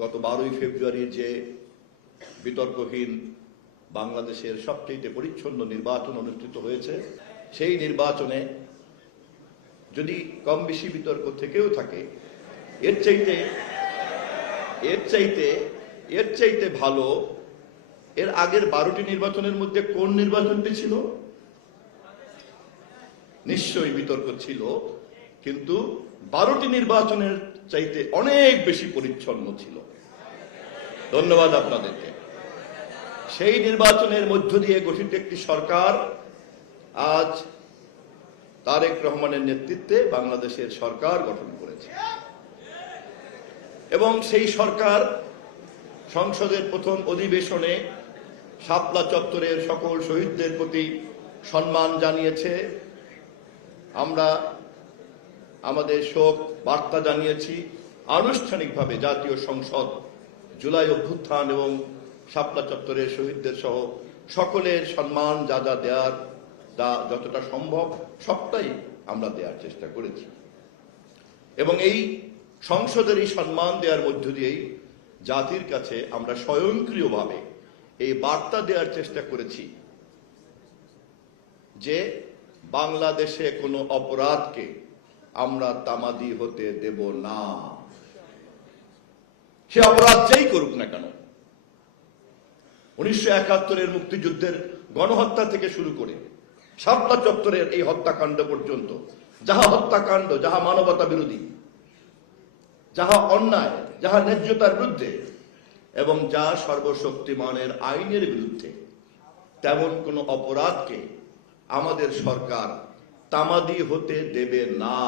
গত 12ই ফেব্রুয়ারির যে বিতর্কহীন বাংলাদেশের সবচেয়ে পরিচ্ছন্ন নির্বাচন অনুষ্ঠিত হয়েছে, সেই নির্বাচনে যদি কম বেশি বিতর্ক থেকেও থাকে, এর চাইতে ভালো এর আগের 12টি নির্বাচনের মধ্যে কোন নির্বাচনটি ছিল? নিশ্চয়ই বিতর্ক ছিল, কিন্তু 12টি নির্বাচনের চাইতে অনেক বেশি পরিচ্ছন্ন ছিল। ধন্যবাদ আপনাদেরকে। সেই নির্বাচনের মধ্য দিয়ে গঠিত একটি সরকার আজ তারেক রহমানের নেতৃত্বে বাংলাদেশের সরকার গঠন করেছে এবং সেই সরকার সংসদের প্রথম অধিবেশনে শাপলা চত্বরের সকল শহীদদের প্রতি সম্মান জানিয়েছে। আমরা আমাদের শোক বার্তা জানিয়েছি। আনুষ্ঠানিকভাবে জাতীয় সংসদ জুলাই অভ্যুত্থান এবং শাপলা চত্বরের শহীদদের সহ সকলের সম্মান যা যা দেওয়ার যতটা সম্ভব সবটাই আমরা দেওয়ার চেষ্টা করেছি এবং এই সংসদের এই সম্মান দেওয়ার মধ্য দিয়েই জাতির কাছে আমরা স্বয়ংক্রিয়ভাবে এই বার্তা দেওয়ার চেষ্টা করেছি যে বাংলাদেশে কোনো অপরাধকে আমরা তামাদি হতে দেব না। সে অপরাধ যেই করুক না কেন, 1971-এর মুক্তিযুদ্ধের গণহত্যা থেকে শুরু করে শাপলা চত্বরের এই হত্যাকাণ্ড পর্যন্ত, যাহা হত্যাকাণ্ড, যাহা মানবতা বিরোধী, যাহা অন্যায়, যাহা ন্যায্যতার বিরুদ্ধে এবং যা সর্বশক্তিমানের আইনের বিরুদ্ধে, তেমন কোনো অপরাধকে আমাদের সরকার তামাদি হতে দেবে না।